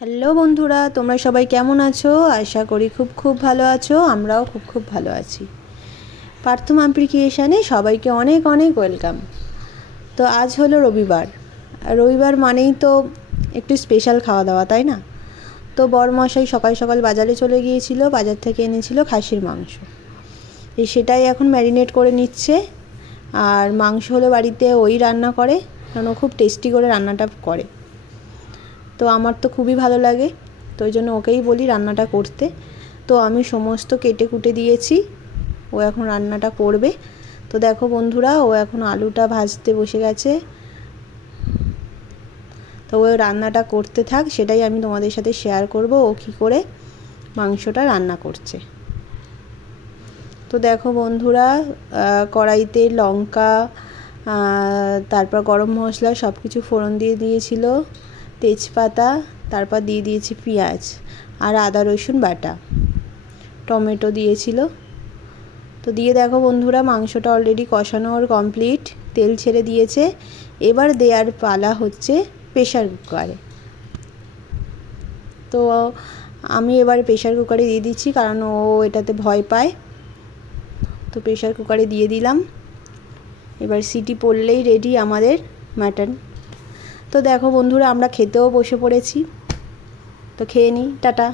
Hello বন্ধুরা, তোমরা সবাই কেমন আছো? আশা করি খুব ভালো আছো। আমরাও খুব ভালো আছি। পার্থ মাম্পি ক্রিয়েশনে সবাইকে অনেক অনেক ওয়েলকাম। তো আজ হলো রবিবার। রবিবার মানেই তো একটু স্পেশাল খাওয়া দাওয়া, তাই না? তো বরমশাই সকাল সকাল বাজারে চলে গিয়েছিল, বাজার থেকে এনেছিল খাসির মাংস। সেটাই এখন ম্যারিনেট করে নিচ্ছে। আর মাংস হলো বাড়িতে ওই রান্না করে, কারণ ও খুব টেস্টি করে রান্নাটা করে। তো আমার তো খুবই ভালো লাগে, তো ওই জন্য ওকেই বলি রান্নাটা করতে। তো আমি সমস্ত কেটে কুটে দিয়েছি, ও এখন রান্নাটা করবে। তো দেখো বন্ধুরা, ও এখন আলুটা ভাজতে বসে গেছে। তো ও রান্নাটা করতে থাক, সেটাই আমি তোমাদের সাথে শেয়ার করব, ও কী করে মাংসটা রান্না করছে। তো দেখো বন্ধুরা, কড়াইতে লঙ্কা, তারপর গরম মশলা সব কিছু ফোড়ন দিয়ে দিয়েছিল, তেজপাতা, তারপর দিয়ে দিয়েছি পেঁয়াজ আর আদা রসুন বাটা, টমেটো দিয়েছিল। তো দিয়ে দেখো বন্ধুরা, মাংসটা অলরেডি কষানোর কমপ্লিট, তেল ছেড়ে দিয়েছে। এবার দেওয়ার পালা হচ্ছে প্রেশার কুকারে। তো আমি এবার প্রেশার কুকারে দিয়ে দিচ্ছি, কারণ ও এটাতে ভয় পায়। তো প্রেশার কুকারে দিয়ে দিলাম। এবার সিটি পড়লেই রেডি আমাদের মাটন। তো দেখো বন্ধুরা, আমরা খেতেও বসে পড়েছি। তো খেয়ে নিই, টাটা।